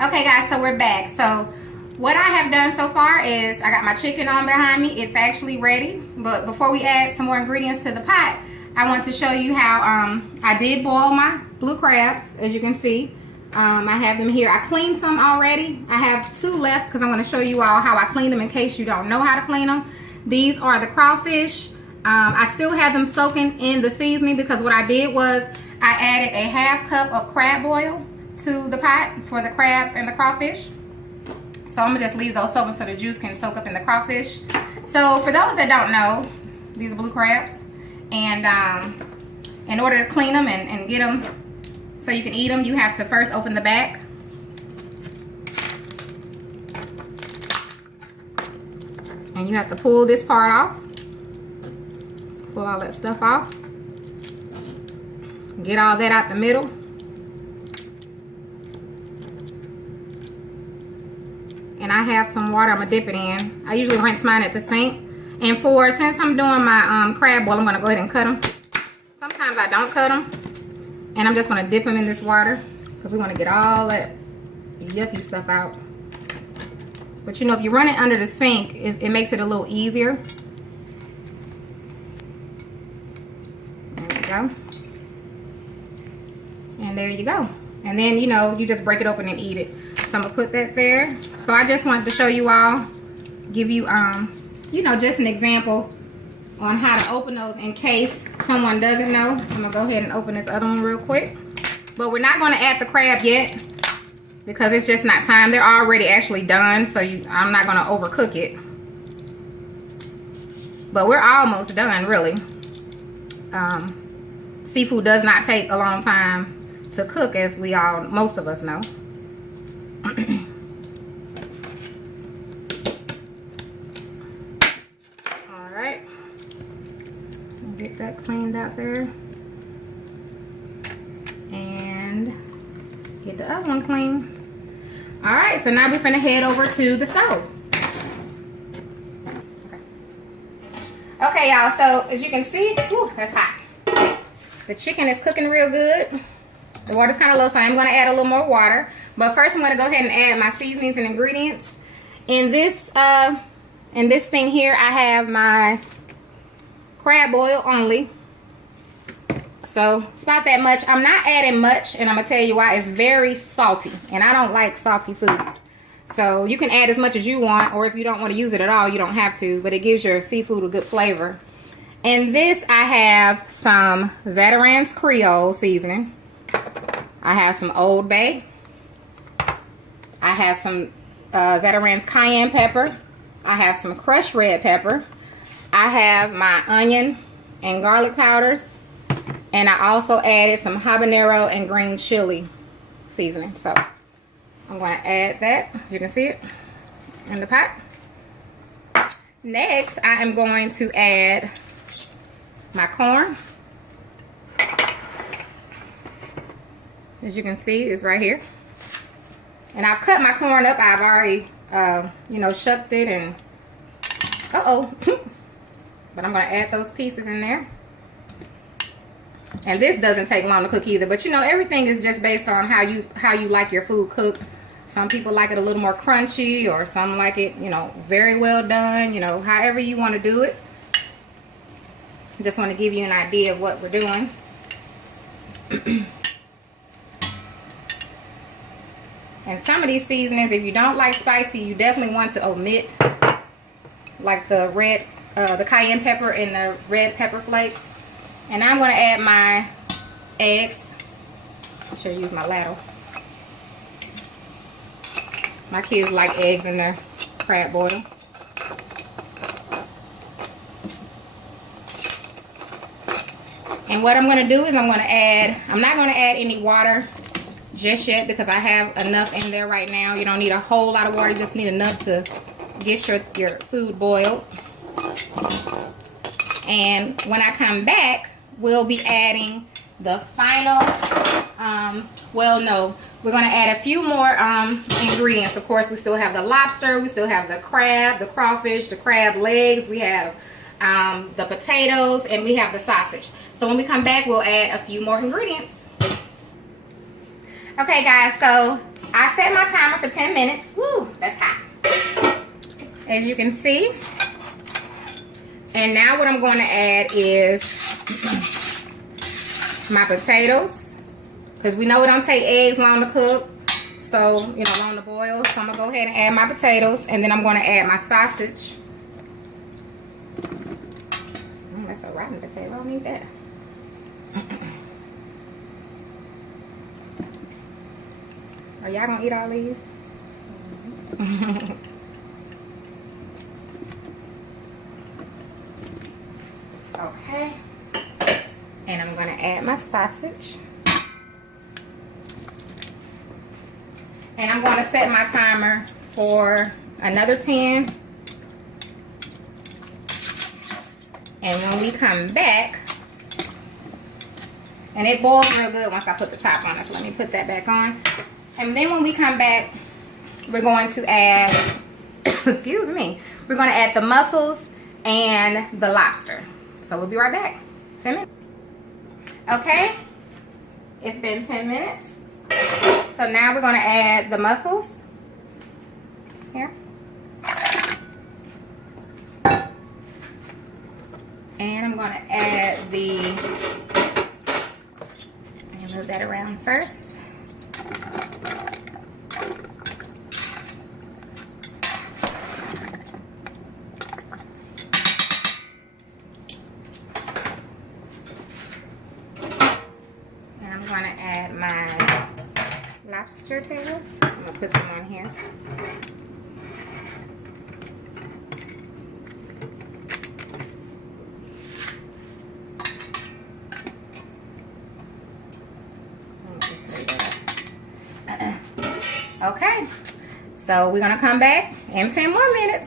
Okay guys, so we're back. So what I have done so far is I got my chicken on behind me. It's actually ready. But before we add some more ingredients to the pot, I want to show you how I did boil my blue crabs, as you can see. I have them here. I cleaned some already. I have 2 left because I'm going to show you all how I clean them in case you don't know how to clean them. These are the crawfish. I still have them soaking in the seasoning because what I did was I added a ½ cup of crab oil to the pot for the crabs and the crawfish. So I'm gonna just leave those soaking so the juice can soak up in the crawfish. So for those that don't know, these are blue crabs, and in order to clean them and get them so you can eat them, you have to first open the back. And you have to pull this part off. Pull all that stuff off. Get all that out the middle. And I have some water I'm gonna dip it in. I usually rinse mine at the sink. And since I'm doing my crab boil, I'm gonna go ahead and cut them. Sometimes I don't cut them. And I'm just gonna dip them in this water because we wanna get all that yucky stuff out. But you know, if you run it under the sink, it makes it a little easier. There we go. And there you go. And then, you know, you just break it open and eat it. So I'm gonna put that there. So I just wanted to show you all, give you, you know, just an example on how to open those in case someone doesn't know. I'm gonna go ahead and open this other one real quick. But we're not gonna add the crab yet because it's just not time. They're already actually done, so I'm not gonna overcook it. But we're almost done, really. Seafood does not take a long time to cook, as most of us know. All right, get that cleaned out there, and get the other one clean. All right, so now we're gonna head over to the stove. Okay, y'all. So as you can see, whew, that's hot. The chicken is cooking real good. The water's kind of low, so I'm going to add a little more water. But first, I'm going to go ahead and add my seasonings and ingredients. In this thing here, I have my crab oil only. So it's about that much. I'm not adding much, and I'm going to tell you why. It's very salty, and I don't like salty food. So you can add as much as you want, or if you don't want to use it at all, you don't have to. But it gives your seafood a good flavor. In this, I have some Zatarain's Creole seasoning. I have some Old Bay. I have some Zatarain's cayenne pepper. I have some crushed red pepper. I have my onion and garlic powders. And I also added some habanero and green chili seasoning. So I'm going to add that, as you can see it, in the pot. Next, I am going to add my corn. As you can see, it's right here. And I've cut my corn up. I've already, you know, shucked it and, but I'm going to add those pieces in there. And this doesn't take long to cook either. But, you know, everything is just based on how you like your food cooked. Some people like it a little more crunchy, or some like it, you know, very well done. You know, however you want to do it. Just want to give you an idea of what we're doing. And some of these seasonings, if you don't like spicy, you definitely want to omit, like the cayenne pepper and the red pepper flakes. And I'm going to add my eggs. I should use my ladle. My kids like eggs in their crab boil. And what I'm going to do is I'm not going to add any water just yet because I have enough in there right now. You don't need a whole lot of water. You just need enough to get your food boiled. And when I come back, we'll be adding the final, well, no, we're going to add a few more ingredients. Of course, we still have the lobster, we still have the crab, the crawfish, the crab legs, we have the potatoes, and we have the sausage. So when we come back, we'll add a few more ingredients. Okay guys, so I set my timer for 10 minutes. Woo, that's hot. As you can see. And now what I'm going to add is my potatoes. Because we know it don't take eggs long to cook. So, you know, long to boil. So I'm going to go ahead and add my potatoes. And then I'm going to add my sausage. That's a rotten potato. I don't need that. Are y'all going to eat all these? Okay. And I'm going to add my sausage. And I'm going to set my timer for another 10. And when we come back, and it boils real good once I put the top on it. So let me put that back on. And then when we come back, we're going to add, excuse me, we're going to add the mussels and the lobster. So we'll be right back. 10 minutes. Okay, it's been 10 minutes. So now we're going to add the mussels. Here. And I'm going to add the, I'm going to move that around first. And I'm going to add my lobster tails. I'm going to put them on here. Okay, so we're gonna come back in 10 more minutes.